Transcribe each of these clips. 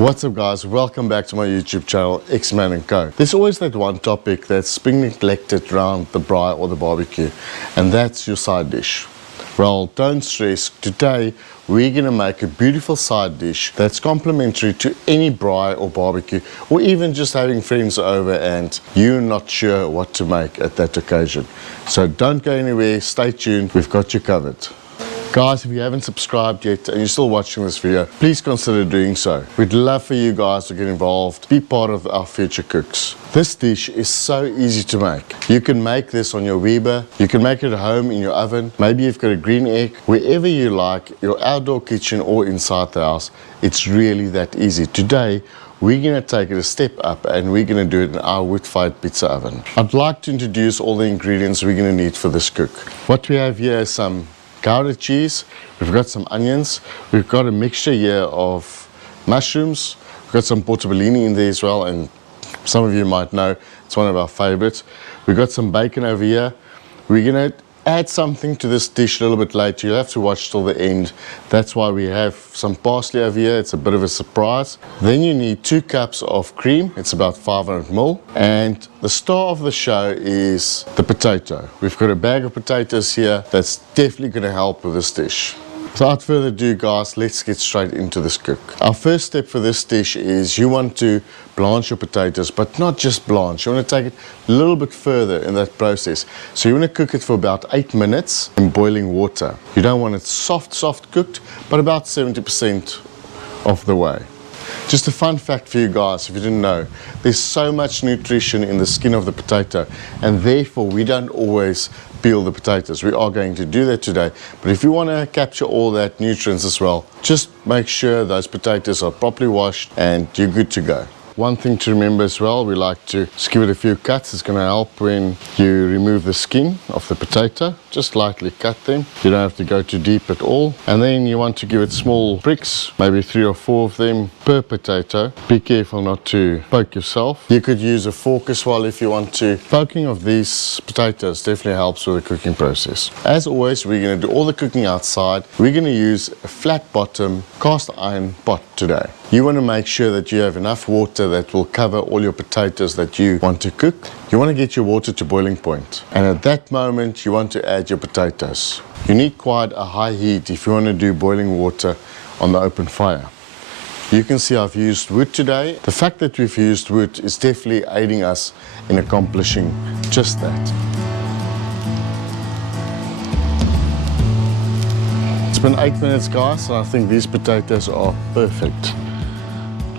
What's up guys, welcome back to my YouTube channel, Xman Co. There's always that one topic that's been neglected around the braai or the barbecue, and that's your side dish. Well, don't stress, today we're going to make a beautiful side dish that's complementary to any braai or barbecue, or even just having friends over and you're not sure what to make at that occasion. So don't go anywhere, stay tuned, we've got you covered. Guys, if you haven't subscribed yet and you're still watching this video, please consider doing so. We'd love for you guys to get involved, be part of our future cooks. This dish is so easy to make. You can make this on your Weber, you can make it at home in your oven, maybe you've got a green egg, wherever you like, your outdoor kitchen or inside the house. It's really that easy. Today, we're going to take it a step up and we're going to do it in our wood-fired pizza oven. I'd like to introduce all the ingredients we're going to need for this cook. What we have here is some Gouda cheese, we've got some onions, we've got a mixture here of mushrooms, we've got some portobellini in there as well, and some of you might know it's one of our favorites. We've got some bacon over here. We're going to add something to this dish a little bit later. You'll have to watch till the end. That's why we have some parsley over here. It's a bit of a surprise. Then you need 2 cups of cream. It's about 500 ml. And the star of the show is the potato. We've got a bag of potatoes here that's definitely going to help with this dish. Without further ado guys, let's get straight into this cook. Our first step for this dish is you want to blanch your potatoes, but not just blanch. You want to take it a little bit further in that process. So you want to cook it for about 8 minutes in boiling water. You don't want it soft cooked, but about 70% of the way. Just a fun fact for you guys, if you didn't know, there's so much nutrition in the skin of the potato, and therefore we don't always peel the potatoes. We are going to do that today, but if you want to capture all that nutrients as well, just make sure those potatoes are properly washed and you're good to go. One thing to remember as well, we like to just give it a few cuts. It's going to help when you remove the skin of the potato. Just lightly cut them. You don't have to go too deep at all. And then you want to give it small pricks, maybe 3 or 4 of them per potato. Be careful not to poke yourself. You could use a fork as well if you want to. Poking of these potatoes definitely helps with the cooking process. As always, we're going to do all the cooking outside. We're going to use a flat bottom cast iron pot today. You want to make sure that you have enough water that will cover all your potatoes that you want to cook. You want to get your water to boiling point, and at that moment you want to add your potatoes. You need quite a high heat if you want to do boiling water on the open fire. You can see I've used wood today. The fact that we've used wood is definitely aiding us in accomplishing just that. It's been 8 minutes guys, and I think these potatoes are perfect.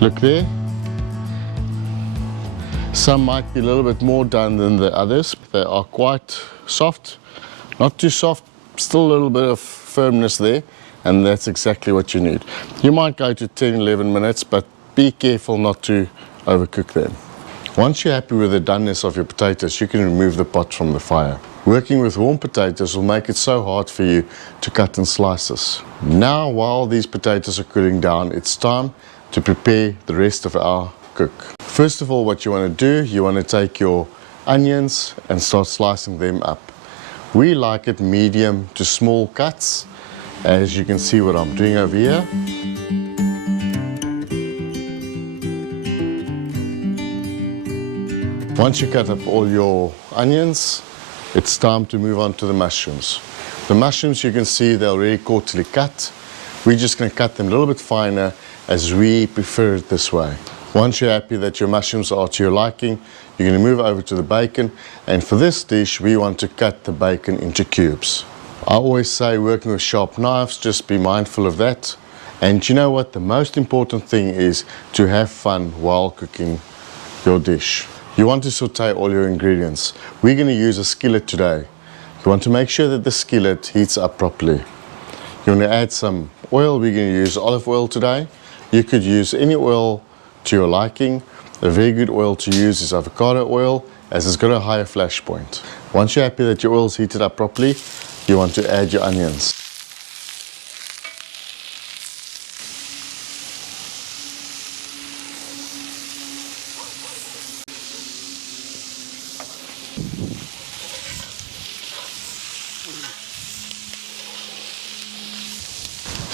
Look there. Some might be a little bit more done than the others. They are quite soft, not too soft, still a little bit of firmness there, and that's exactly what you need. You might go to 10-11 minutes, but be careful not to overcook them. Once you're happy with the doneness of your potatoes, you can remove the pot from the fire. Working with warm potatoes will make it so hard for you to cut in slices. Now, while these potatoes are cooling down, it's time to prepare the rest of our cook. First of all, what you want to do, you want to take your onions and start slicing them up. We like it medium to small cuts, as you can see what I'm doing over here. Once you cut up all your onions, it's time to move on to the mushrooms. The mushrooms, you can see they're already quarterly cut. We're just going to cut them a little bit finer as we prefer it this way. Once you're happy that your mushrooms are to your liking, you're going to move over to the bacon, and for this dish we want to cut the bacon into cubes. I always say working with sharp knives, just be mindful of that. And you know what, the most important thing is to have fun while cooking your dish. You want to saute all your ingredients. We're going to use a skillet today. You want to make sure that the skillet heats up properly. You want to add some oil. We're going to use olive oil today. You could use any oil to your liking. A very good oil to use is avocado oil, as it's got a higher flash point. Once you're happy that your oil's heated up properly, you want to add your onions.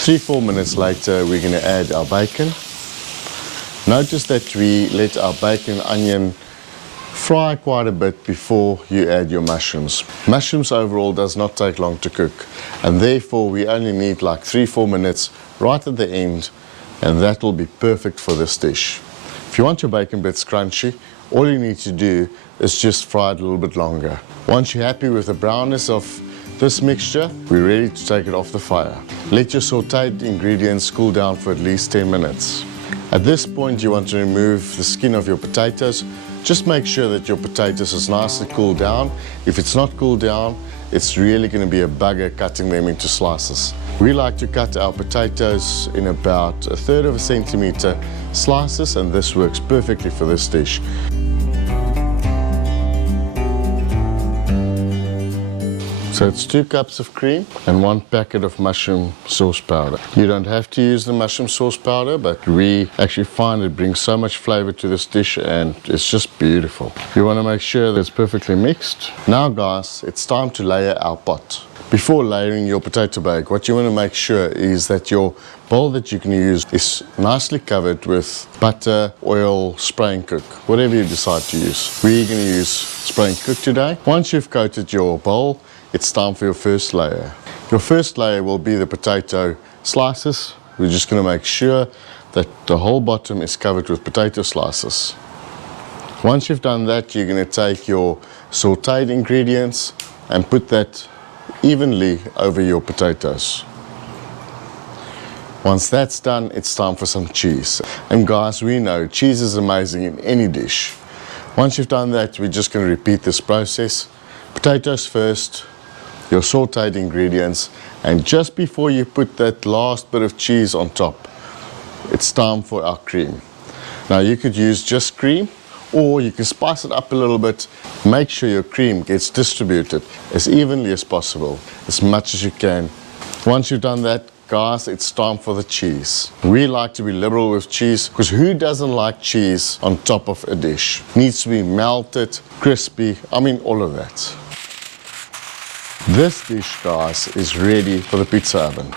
Three, 4 minutes later, we're going to add our bacon. Notice that we let our bacon and onion fry quite a bit before you add your mushrooms. Mushrooms overall does not take long to cook, and therefore we only need like 3-4 minutes right at the end, and that will be perfect for this dish. If you want your bacon bits crunchy, all you need to do is just fry it a little bit longer. Once you're happy with the brownness of this mixture, we're ready to take it off the fire. Let your sauteed ingredients cool down for at least 10 minutes. At this point, you want to remove the skin of your potatoes. Just make sure that your potatoes is nicely cooled down. If it's not cooled down, it's really going to be a bugger cutting them into slices. We like to cut our potatoes in about 1/3 of a centimeter slices, and this works perfectly for this dish. So it's 2 cups of cream and 1 packet of mushroom sauce powder. You don't have to use the mushroom sauce powder, but we actually find it brings so much flavor to this dish and it's just beautiful. You want to make sure that it's perfectly mixed. Now guys, it's time to layer our pot. Before layering your potato bake, what you want to make sure is that your bowl that you can use is nicely covered with butter, oil, spray and cook, whatever you decide to use. We're going to use spray and cook today. Once you've coated your bowl, it's time for your first layer. Your first layer will be the potato slices. We're just going to make sure that the whole bottom is covered with potato slices. Once you've done that, you're going to take your sauteed ingredients and put that evenly over your potatoes. Once that's done, it's time for some cheese. And guys, we know cheese is amazing in any dish. Once you've done that, we're just going to repeat this process. Potatoes first, your sauteed ingredients, and just before you put that last bit of cheese on top, it's time for our cream. Now you could use just cream, or you can spice it up a little bit. Make sure your cream gets distributed as evenly as possible, as much as you can. Once you've done that, guys, it's time for the cheese. We like to be liberal with cheese, because who doesn't like cheese on top of a dish? Needs to be melted, crispy, I mean all of that. This dish, guys, is ready for the pizza oven.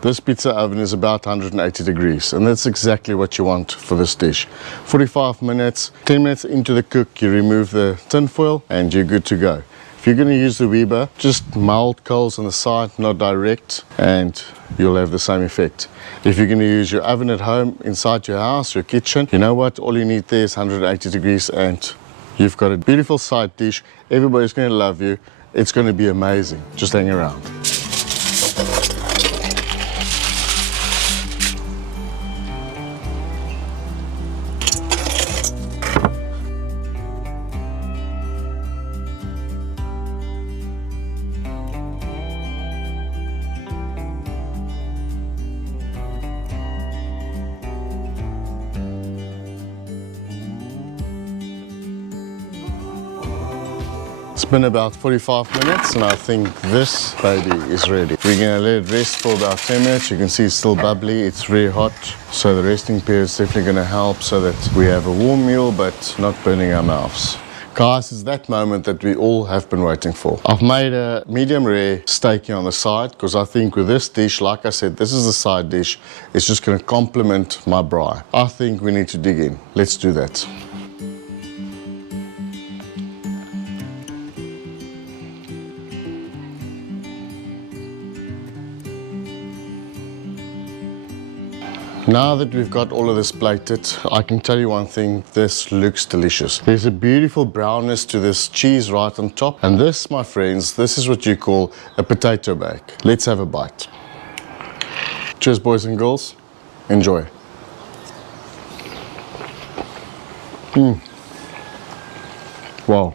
This pizza oven is about 180 degrees, and that's exactly what you want for this dish. 45 minutes, 10 minutes into the cook, you remove the tin foil and you're good to go. If you're going to use the Weber, just mild coals on the side, not direct, and you'll have the same effect. If you're going to use your oven at home, inside your house, your kitchen, you know what, all you need there is 180 degrees and you've got a beautiful side dish. Everybody's going to love you. It's going to be amazing. Just hang around. It's been about 45 minutes and I think this baby is ready. We're going to let it rest for about 10 minutes. You can see it's still bubbly, it's very hot. So the resting period is definitely going to help so that we have a warm meal but not burning our mouths. Guys, it's that moment that we all have been waiting for. I've made a medium rare steaky on the side because I think with this dish, like I said, this is a side dish. It's just going to complement my braai. I think we need to dig in. Let's do that. Now that we've got all of this plated, I can tell you one thing, this looks delicious. There's a beautiful brownness to this cheese right on top. And this, my friends, this is what you call a potato bake. Let's have a bite. Cheers, boys and girls. Enjoy. Wow.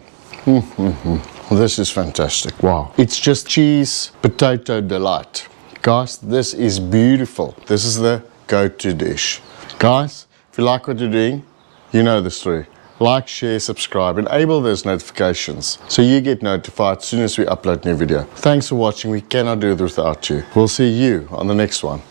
This is fantastic. Wow. It's just cheese, potato delight. Guys, this is beautiful. This is the go-to dish. Guys, if you like what you're doing, you know the story. Like, share, subscribe, enable those notifications so you get notified as soon as we upload a new video. Thanks for watching. We cannot do it without you. We'll see you on the next one.